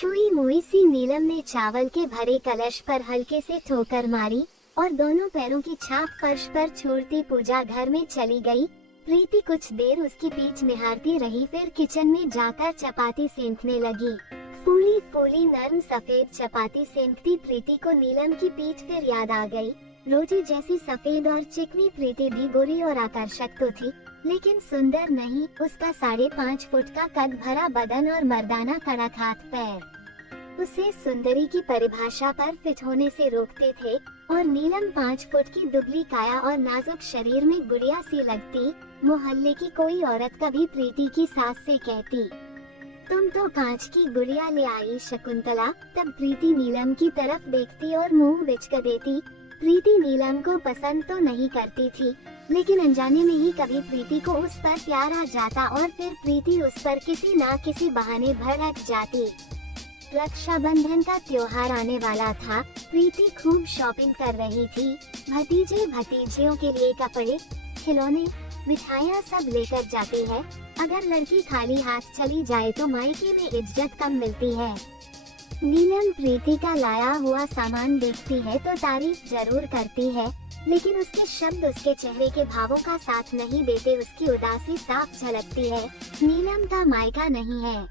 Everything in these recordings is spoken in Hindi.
छुई मुई सी नीलम ने चावल के भरे कलश पर हल्के से ठोकर मारी और दोनों पैरों की छाप फर्श पर छोड़ती पूजा घर में चली गई। प्रीति कुछ देर उसकी पीठ निहारती रही, फिर किचन में जाकर चपाती सेंकने लगी। फूली फूली नरम सफेद चपाती सेंकती प्रीति को नीलम की पीठ फिर याद आ गई। रोटी जैसी सफेद और चिकनी प्रीति भी गोरी और आकर्षक तो थी, लेकिन सुंदर नहीं। उसका 5.5 फुट का कद भरा बदन और मर्दाना कड़क हाथ पैर उसे सुंदरी की परिभाषा पर फिट होने से रोकते थे, और नीलम 5 फुट की दुबली काया और नाजुक शरीर में गुड़िया सी लगती। मोहल्ले की कोई औरत कभी प्रीति की सास से कहती, तुम तो कांच की गुड़िया ले आई शकुंतला, तब प्रीति नीलम की तरफ देखती और मुंह बिचक देती। प्रीति नीलम को पसंद तो नहीं करती थी, लेकिन अनजाने में ही कभी प्रीति को उस पर प्यार आ जाता और फिर प्रीति उस पर किसी ना किसी बहाने भड़क जाती। रक्षाबंधन का त्योहार आने वाला था। प्रीति खूब शॉपिंग कर रही थी। भतीजे भतीजियों के लिए कपड़े, खिलौने, मिठाइयाँ सब लेकर जाती है। अगर लड़की खाली हाथ चली जाए तो मायके में इज्जत कम मिलती है। नीलम प्रीति का लाया हुआ सामान देखती है तो तारीफ जरूर करती है, लेकिन उसके शब्द उसके चेहरे के भावों का साथ नहीं देते। उसकी उदासी साफ झलकती है। नीलम का मायका नहीं है,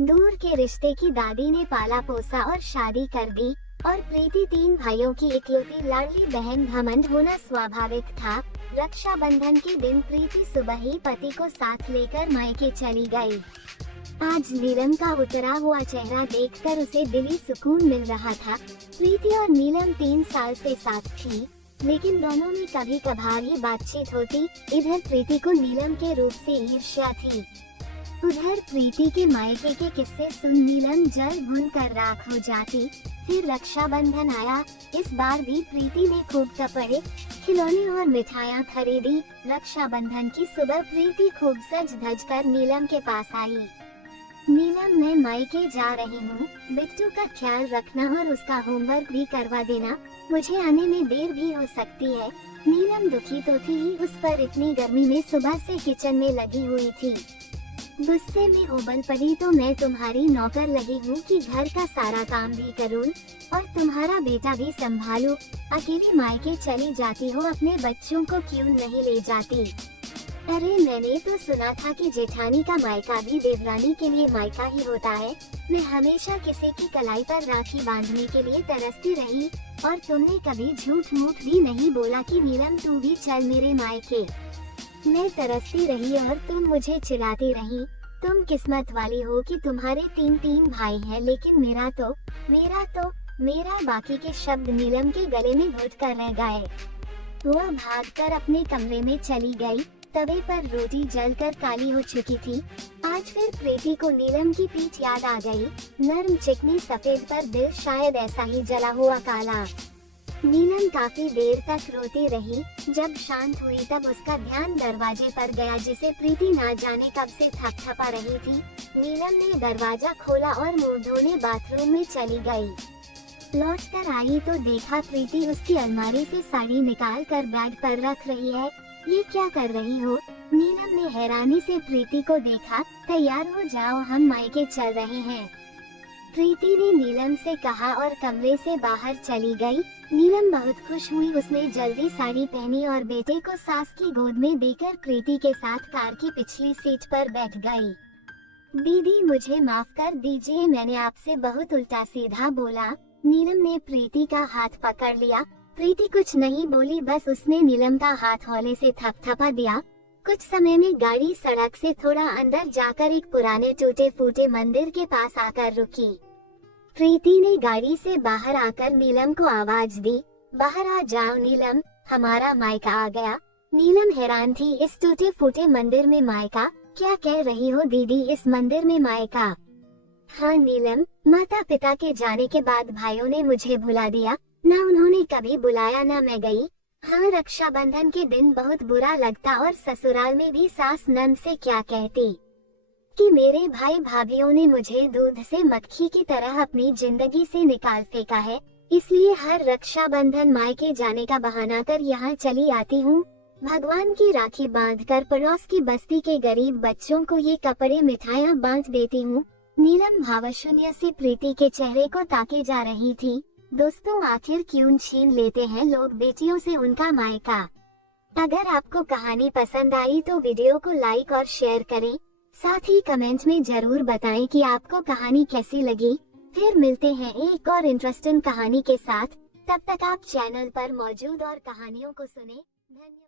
दूर के रिश्ते की दादी ने पाला पोसा और शादी कर दी, और प्रीति 3 भाइयों की इकलौती लाडली बहन। घमंड होना स्वाभाविक था। रक्षाबंधन के दिन प्रीति सुबह ही पति को साथ लेकर मायके चली गई। आज नीलम का उतरा हुआ चेहरा देखकर उसे दिली सुकून मिल रहा था। प्रीति और नीलम 3 साल से साथ थी, लेकिन दोनों में कभी कभार ही बातचीत होती। इधर प्रीति को नीलम के रूप से ईर्ष्या थी, उधर प्रीति के मायके के किस्से सुन नीलम जल भुन कर राख हो जाती। फिर रक्षाबंधन आया। इस बार भी प्रीति ने खूब कपड़े, खिलौने और मिठाइयाँ खरीदी। रक्षाबंधन की सुबह प्रीति खूब सज धज कर नीलम के पास आई। नीलम, मैं मायके जा रही हूँ, बिट्टू का ख्याल रखना और उसका होमवर्क भी करवा देना, मुझे आने में देर भी हो सकती है। नीलम दुखी तो थी ही, उस पर इतनी गर्मी में सुबह से किचन में लगी हुई थी। गुस्से में उबल पड़ी, तो मैं तुम्हारी नौकर लगी हूँ कि घर का सारा काम भी करूँ और तुम्हारा बेटा भी संभालूं। अकेली मायके चली जाती हो, अपने बच्चों को क्यों नहीं ले जाती? अरे मैंने तो सुना था कि जेठानी का मायका भी देवरानी के लिए मायका ही होता है। मैं हमेशा किसी की कलाई पर राखी बांधने के लिए तरसती रही, और तुमने कभी झूठ मूठ भी नहीं बोला कि नीलम तू भी चल मेरे मायके। मैं तरसती रही और तुम मुझे चिढ़ाती रही। तुम किस्मत वाली हो कि तुम्हारे 3 भाई हैं, लेकिन मेरा बाकी के शब्द नीलम के गले में घुट कर रह गए। वह भागकर अपने कमरे में चली गई। तवे पर रोटी जलकर काली हो चुकी थी। आज फिर प्रीति को नीलम की पीठ याद आ गई। नरम चिकनी सफेद पर दिल शायद ऐसा ही जला हुआ काला। नीलम काफी देर तक रोती रही। जब शांत हुई तब उसका ध्यान दरवाजे पर गया, जिसे प्रीति ना जाने कब से थपथपा रही थी। नीलम ने दरवाजा खोला और मुंह धोने बाथरूम में चली गई। लौटकर आई तो देखा प्रीति उसकी अलमारी से साड़ी निकाल कर बैग पर रख रही है। ये क्या कर रही हो? नीलम ने हैरानी से प्रीति को देखा। तैयार हो जाओ, हम मायके चल रहे हैं, प्रीति ने नीलम से कहा और कमरे से बाहर चली गई। नीलम बहुत खुश हुई। उसने जल्दी साड़ी पहनी और बेटे को सास की गोद में देकर प्रीति के साथ कार की पिछली सीट पर बैठ गई। दीदी मुझे माफ कर दीजिए, मैंने आपसे बहुत उल्टा सीधा बोला। नीलम ने प्रीति का हाथ पकड़ लिया। प्रीति कुछ नहीं बोली, बस उसने नीलम का हाथ हौले से थपथपा दिया। कुछ समय में गाड़ी सड़क से थोड़ा अंदर जाकर एक पुराने टूटे फूटे मंदिर के पास आकर रुकी। प्रीति ने गाड़ी से बाहर आकर नीलम को आवाज दी, बाहर आ जाओ नीलम, हमारा मायका आ गया। नीलम हैरान थी, इस टूटे फूटे मंदिर में मायका? क्या कह रही हो दीदी, इस मंदिर में मायका? हाँ नीलम, माता पिता के जाने के बाद भाइयों ने मुझे भुला दिया, ना उन्होंने कभी बुलाया ना मैं गई। हाँ रक्षाबंधन के दिन बहुत बुरा लगता, और ससुराल में भी सास नंद से क्या कहती कि मेरे भाई भाभीियों ने मुझे दूध से मक्खी की तरह अपनी जिंदगी से निकाल फेंका है, इसलिए हर रक्षाबंधन मायके जाने का बहाना कर यहाँ चली आती हूँ। भगवान की राखी बांधकर पड़ोस की बस्ती के गरीब बच्चों को ये कपड़े मिठाइयाँ बांट देती हूँ। नीलम भावशून्य से प्रीति के चेहरे को ताके जा रही थी। दोस्तों, आखिर क्यों छीन लेते हैं लोग बेटियों से उनका मायका। अगर आपको कहानी पसंद आई तो वीडियो को लाइक और शेयर करें। साथ ही कमेंट में जरूर बताएं कि आपको कहानी कैसी लगी। फिर मिलते हैं एक और इंटरेस्टिंग कहानी के साथ। तब तक आप चैनल पर मौजूद और कहानियों को सुने। धन्यवाद।